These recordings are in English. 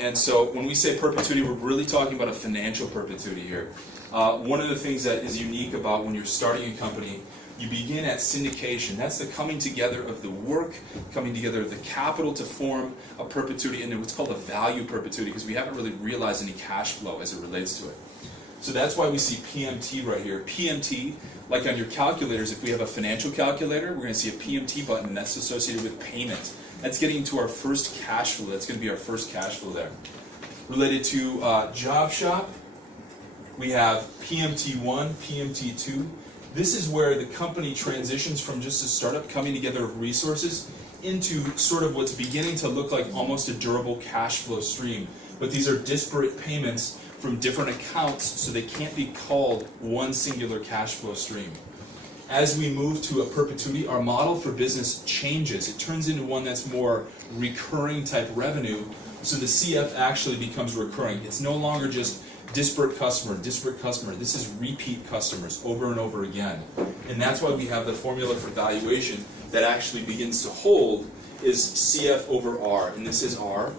And so when we say perpetuity, we're really talking about a financial perpetuity here. One of the things that is unique about when you're starting a company, you begin at syndication. That's the coming together of the work, coming together of the capital to form a perpetuity, and what's called a value perpetuity, because we haven't really realized any cash flow as it relates to it. So that's why we see PMT right here. PMT, like on your calculators, if we have a financial calculator, we're going to see a PMT button, and that's associated with payment. That's getting to our first cash flow. That's going to be our first cash flow there. Related to Job Shop, we have PMT1, PMT2. This is where the company transitions from just a startup coming together of resources into sort of what's beginning to look like almost a durable cash flow stream. But these are disparate payments from different accounts, so they can't be called one singular cash flow stream. As we move to a perpetuity, our model for business changes. It turns into one that's more recurring type revenue, so the CF actually becomes recurring. It's no longer just disparate customer. This is repeat customers over and over again. And that's why we have the formula for valuation that actually begins to hold is CF over R. And this is our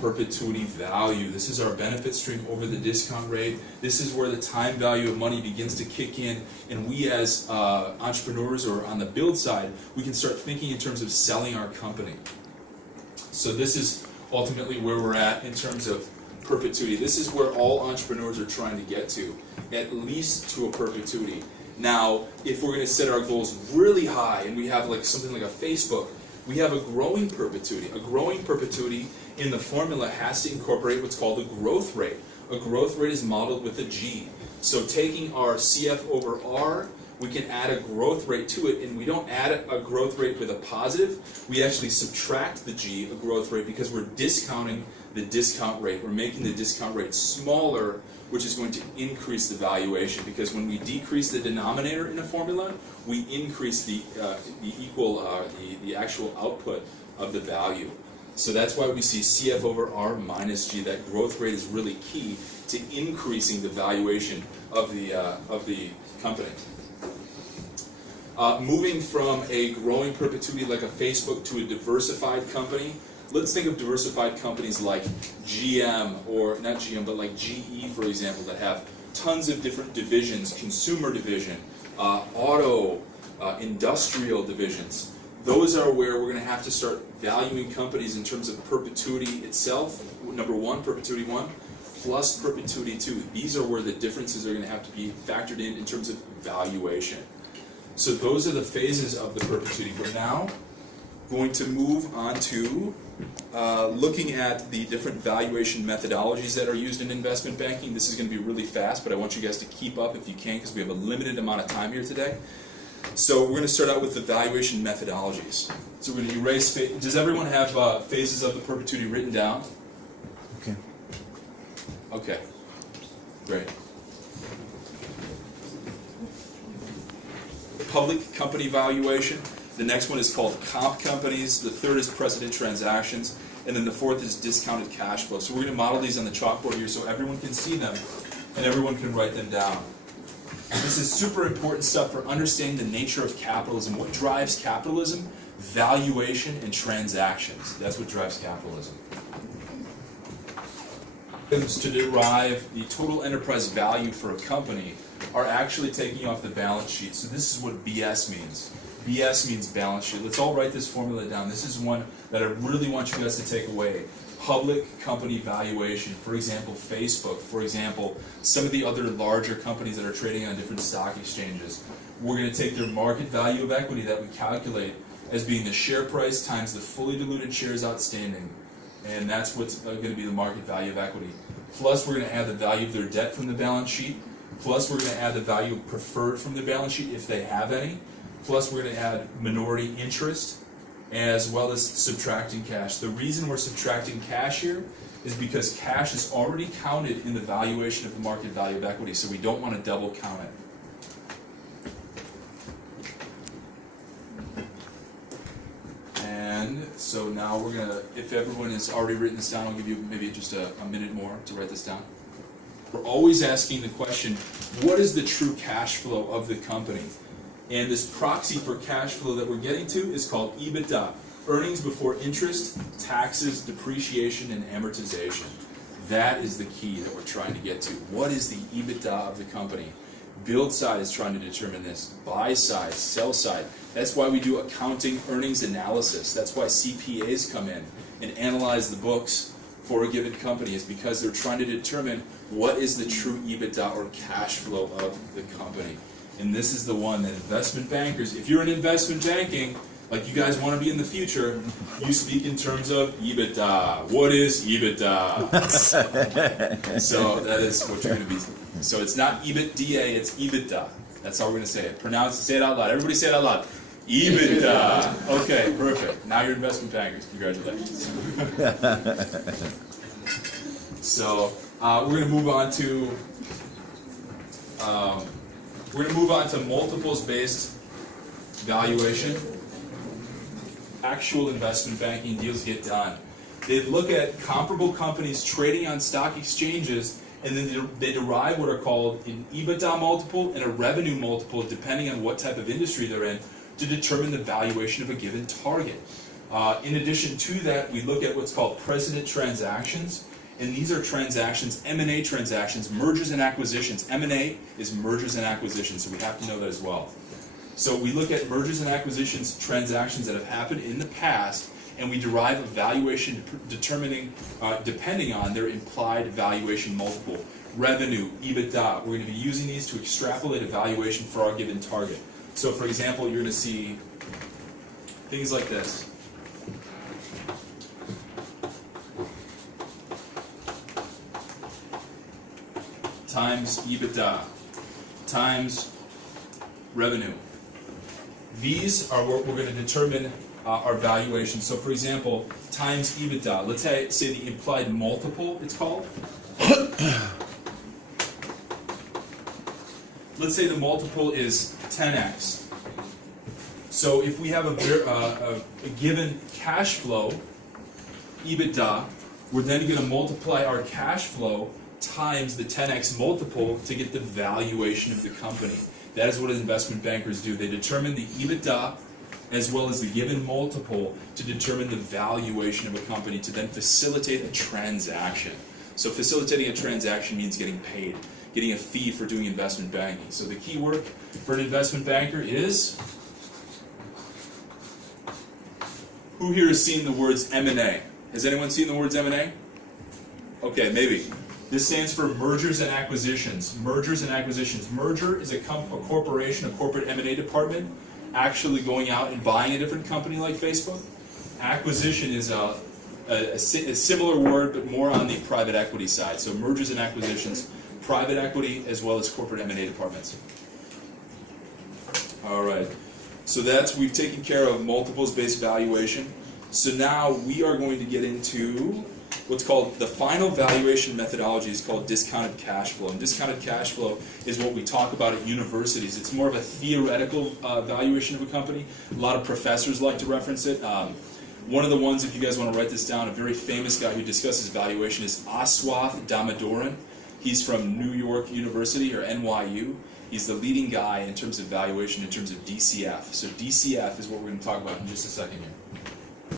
perpetuity value. This is our benefit stream over the discount rate. This is where the time value of money begins to kick in. And we as entrepreneurs or on the build side, we can start thinking in terms of selling our company. So this is ultimately where we're at in terms of perpetuity. This is where all entrepreneurs are trying to get to, at least to a perpetuity. Now, if we're going to set our goals really high and we have like something like a Facebook, we have a growing perpetuity. A growing perpetuity in the formula has to incorporate what's called a growth rate. A growth rate is modeled with a G. So taking our CF over R, we can add a growth rate to it, and we don't add a growth rate with a positive. We actually subtract the G, a growth rate, because we're discounting the discount rate. We're making the discount rate smaller, which is going to increase the valuation, because when we decrease the denominator in a formula, we increase the actual output of the value. So that's why we see CF over R minus G. That growth rate is really key to increasing the valuation of the company. Moving from a growing perpetuity like a Facebook to a diversified company, let's think of diversified companies like GM, or not GM, but like GE, for example, that have tons of different divisions, consumer division, auto, industrial divisions. Those are where we're going to have to start valuing companies in terms of perpetuity itself, number one, perpetuity 1, plus perpetuity 2. These are where the differences are going to have to be factored in terms of valuation. So those are the phases of the perpetuity. We're now going to move on to looking at the different valuation methodologies that are used in investment banking. This is going to be really fast, but I want you guys to keep up if you can, because we have a limited amount of time here today. So we're going to start out with the valuation methodologies. So we're going to erase. Does everyone have phases of the perpetuity written down? Okay. Okay. Great. Public company valuation. The next one is called comp companies. The third is precedent transactions. And then the fourth is discounted cash flow. So we're going to model these on the chalkboard here so everyone can see them and everyone can write them down. This is super important stuff for understanding the nature of capitalism. What drives capitalism? Valuation and transactions. That's what drives capitalism. To derive the total enterprise value for a company are actually taking off the balance sheet. So this is what BS means. BS means balance sheet. Let's all write this formula down. This is one that I really want you guys to take away. Public company valuation, for example, Facebook, for example, some of the other larger companies that are trading on different stock exchanges. We're going to take their market value of equity that we calculate as being the share price times the fully diluted shares outstanding. And that's what's going to be the market value of equity. Plus, we're going to add the value of their debt from the balance sheet. Plus, we're going to add the value of preferred from the balance sheet if they have any. Plus, we're going to add minority interest, as well as subtracting cash. The reason we're subtracting cash here is because cash is already counted in the valuation of the market value of equity, so we don't want to double count it. And so now we're going to, if everyone has already written this down, I'll give you maybe just a minute more to write this down. We're always asking the question, what is the true cash flow of the company? And this proxy for cash flow that we're getting to is called EBITDA. earnings before interest, taxes, depreciation, and amortization. That is the key that we're trying to get to. What is the EBITDA of the company? Build side is trying to determine this. Buy side, sell side. That's why we do accounting earnings analysis. That's why CPAs come in and analyze the books for a given company, is because they're trying to determine what is the true EBITDA or cash flow of the company. And this is the one that investment bankers, if you're in investment banking, like you guys want to be in the future, you speak in terms of EBITDA. What is EBITDA? So that is what you're going to be. So it's not EBITDA, it's EBITDA. That's how we're going to say it. Say it out loud. Everybody say it out loud. EBITDA. Okay, perfect. Now you're investment bankers. Congratulations. So we're going to move on to multiples-based valuation. Actual investment banking deals get done. They look at comparable companies trading on stock exchanges, and then they derive what are called an EBITDA multiple and a revenue multiple, depending on what type of industry they're in, to determine the valuation of a given target. In addition to that, we look at what's called precedent transactions, and these are transactions, M&A transactions, mergers and acquisitions. M&A is mergers and acquisitions, so we have to know that as well. So we look at mergers and acquisitions transactions that have happened in the past, and we derive a valuation depending on their implied valuation multiple. Revenue, EBITDA, we're going to be using these to extrapolate a valuation for our given target. So for example, you're going to see things like this. Times EBITDA, times revenue. These are what we're going to determine our valuation. So for example, times EBITDA. Let's say the implied multiple, it's called. Let's say the multiple is 10x. So if we have a given cash flow, EBITDA, we're then going to multiply our cash flow times the 10x multiple to get the valuation of the company. That is what investment bankers do. They determine the EBITDA as well as the given multiple to determine the valuation of a company to then facilitate a transaction. So facilitating a transaction means getting paid, getting a fee for doing investment banking. So the key word for an investment banker is... Who here has seen the words M&A? Has anyone seen the words M&A? Okay, maybe. This stands for mergers and acquisitions. Mergers and acquisitions. Merger is a corporation, a corporate M&A department, actually going out and buying a different company like Facebook. Acquisition is a similar word, but more on the private equity side. So mergers and acquisitions, private equity, as well as corporate M&A departments. All right. So we've taken care of multiples-based valuation. So now we are going to get into what's called the final valuation methodology is called discounted cash flow. And discounted cash flow is what we talk about at universities. It's more of a theoretical valuation of a company. A lot of professors like to reference it. One of the ones, if you guys want to write this down, a very famous guy who discusses valuation is Aswath Damodaran. He's from New York University, or NYU. He's the leading guy in terms of valuation, in terms of DCF. So DCF is what we're going to talk about in just a second here.